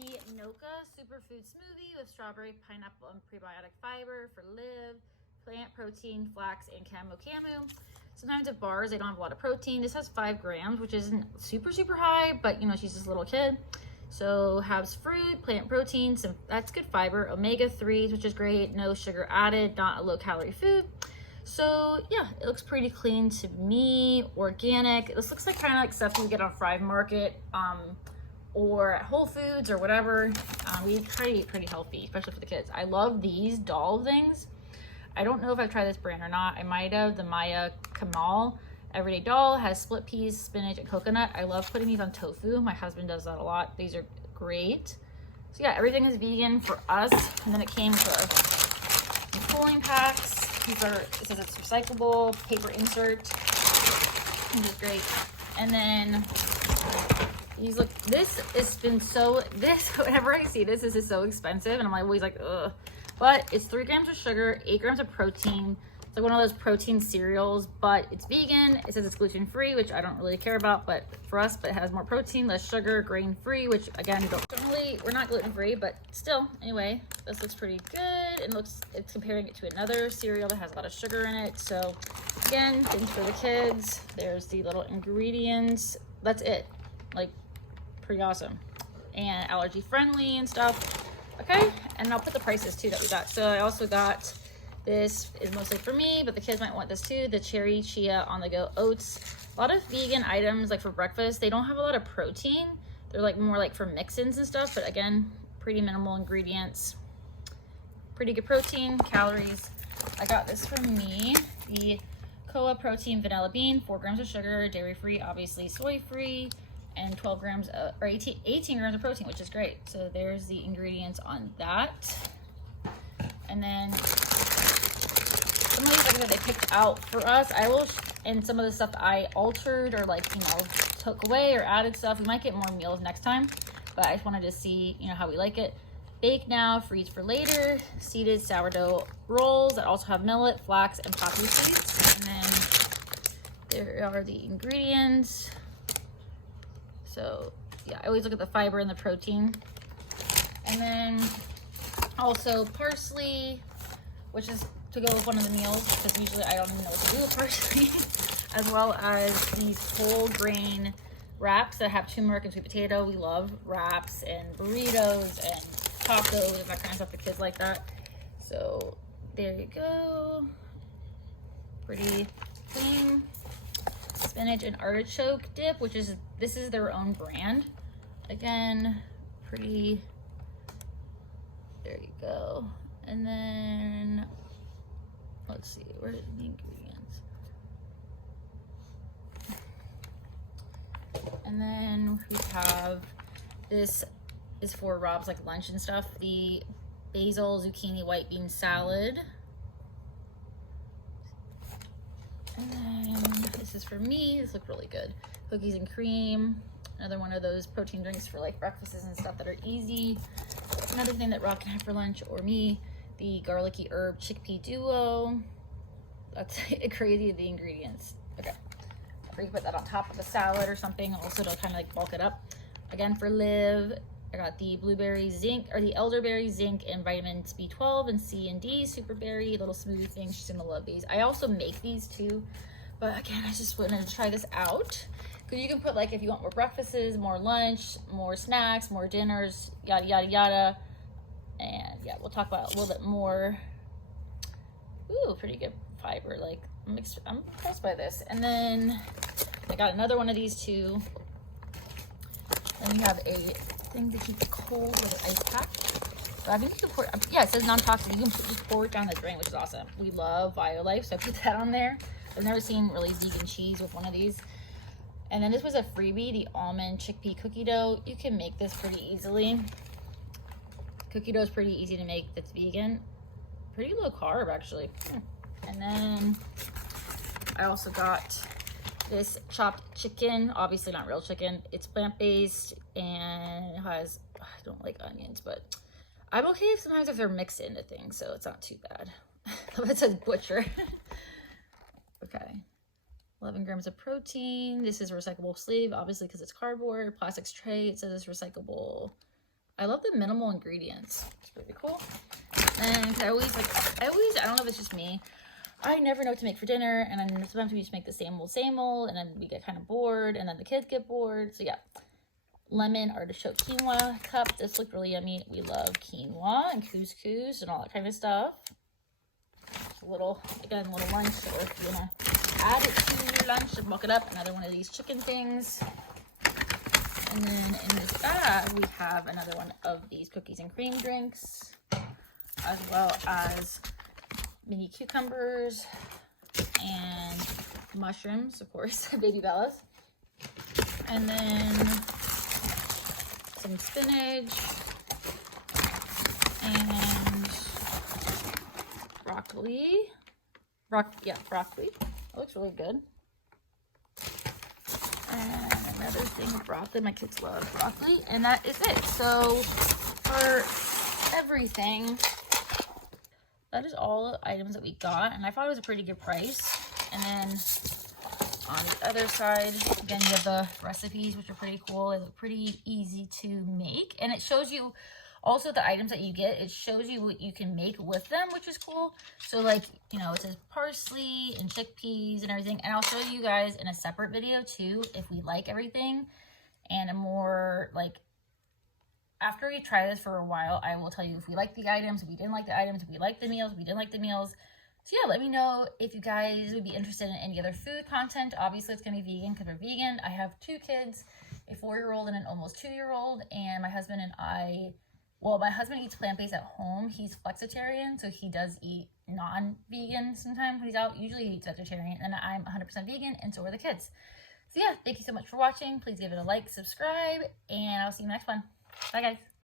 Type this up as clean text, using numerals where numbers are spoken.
the Noka Superfood Smoothie with strawberry, pineapple, and prebiotic fiber for live, plant protein, flax, and camu. Sometimes at bars, they don't have a lot of protein. This has 5 grams, which isn't super high, but you know, she's just a little kid. So has fruit, plant protein, that's good fiber, omega-3s, which is great, no sugar added, not a low calorie food. So yeah, it looks pretty clean to me, organic. This looks like kind of like stuff you get on Fried Market or at Whole Foods or whatever. We try to eat pretty healthy, especially for the kids. I love these doll things. I don't know if I've tried this brand or not. I might have. The Maya Kamal Everyday Doll has split peas, spinach, and coconut. I love putting these on tofu. My husband does that a lot. These are great. So yeah, everything is vegan for us. And then it came with the cooling packs. These are, it says it's recyclable, paper insert, which is great. And then these look, this has been so, whenever I see this is so expensive. And I'm always like, ugh. But it's 3 grams of sugar, 8 grams of protein. It's like one of those protein cereals, but it's vegan. It says it's gluten-free, which I don't really care about, but for us, but it has more protein, less sugar, grain-free, which again, we're not gluten-free, but still, anyway, this looks pretty good. And it's comparing it to another cereal that has a lot of sugar in it. So again, things for the kids. There's the little ingredients. That's it. Like, pretty awesome. And allergy friendly and stuff. Okay, and I'll put the prices too that we got. So I also got, this is mostly for me, but the kids might want this too, the cherry chia on the go oats. A lot of vegan items like for breakfast. They don't have a lot of protein. They're like more like for mix-ins and stuff, but again, pretty minimal ingredients. Pretty good protein, calories. I got this for me, the Quinoa protein vanilla bean, 4 grams of sugar, dairy-free, obviously soy-free, and 12 grams of, or 18 grams of protein, which is great. So there's the ingredients on that. And then some of these things that they picked out for us, I will, and some of the stuff I altered or like, you know, took away or added stuff. We might get more meals next time, but I just wanted to see, you know, how we like it. Bake now, freeze for later. Seeded sourdough rolls that also have millet, flax, and poppy seeds. And then there are the ingredients. So yeah, I always look at the fiber and the protein. And then also parsley, which is to go with one of the meals, because usually I don't even know what to do with parsley. As well as these whole grain wraps that have turmeric and sweet potato. We love wraps and burritos and tacos and that kind of stuff. The kids like that. So there you go. Pretty clean. Spinach and artichoke dip, which is, this is their own brand. Again, pretty, there you go. And then, let's see, where's the ingredients? And then we have, this is for Rob's like lunch and stuff, the basil, zucchini, white bean salad. And then this is for me. This looks really good. Cookies and cream. Another one of those protein drinks for like breakfasts and stuff that are easy. Another thing that Rob can have for lunch, or me, the garlicky herb chickpea duo. That's crazy, the ingredients. Okay, or you put that on top of a salad or something, also to kind of like bulk it up. Again, for Liv, I got the blueberry zinc, or the elderberry zinc and vitamins B12 and C and D, super berry, little smoothie thing. She's gonna love these. I also make these too, but again, I just wanted to try this out, because you can put like, if you want more breakfasts, more lunch, more snacks, more dinners, yada yada yada. And yeah, we'll talk about it a little bit more. Ooh, pretty good fiber. Like, I'm impressed by this. And then I got another one of these too. Then we have a thing to keep it cold with an ice pack. So I think you can pour, yeah, it says non-toxic. You can just pour it down the drain, which is awesome. We love BioLife, so I put that on there. I've never seen really vegan cheese with one of these. And then this was a freebie, the almond chickpea cookie dough. You can make this pretty easily. Cookie dough is pretty easy to make that's vegan. Pretty low carb, actually. And then I also got this chopped chicken, obviously not real chicken. It's plant-based and it has, I don't like onions, but I'm okay sometimes if they're mixed into things, so it's not too bad. It says butcher. Okay. 11 grams of protein. This is a recyclable sleeve, obviously, because it's cardboard. Plastics tray, it says it's recyclable. I love the minimal ingredients. It's pretty cool. And I don't know if it's just me, I never know what to make for dinner, and then sometimes we just make the same old, and then we get kind of bored, and then the kids get bored. So yeah, lemon artichoke quinoa cup. This looked really yummy. We love quinoa and couscous and all that kind of stuff. A little lunch, so if you want to add it to your lunch and bulk it up, another one of these chicken things. And then in this bag, we have another one of these cookies and cream drinks, as well as mini cucumbers and mushrooms, of course, baby bellas. And then some spinach and broccoli. Broccoli. It looks really good. And another thing of broccoli. My kids love broccoli. And that is it. So for everything, that is all the items that we got. And I thought it was a pretty good price. And then on the other side, again, you have the recipes, which are pretty cool. They look pretty easy to make. And it shows you also the items that you get. It shows you what you can make with them, which is cool. So like, you know, it says parsley and chickpeas and everything. And I'll show you guys in a separate video too, if we like everything. And a more like, after we try this for a while, I will tell you if we like the items, if we didn't like the items, if we liked the meals, if we didn't like the meals. So yeah, let me know if you guys would be interested in any other food content. Obviously, it's going to be vegan because we're vegan. I have 2 kids, a 4-year-old and an almost 2-year-old. And my husband and I, well, my husband eats plant-based at home. He's flexitarian, so he does eat non-vegan sometimes when he's out. Usually he eats vegetarian, and I'm 100% vegan, and so are the kids. So yeah, thank you so much for watching. Please give it a like, subscribe, and I'll see you in the next one. Bye, guys.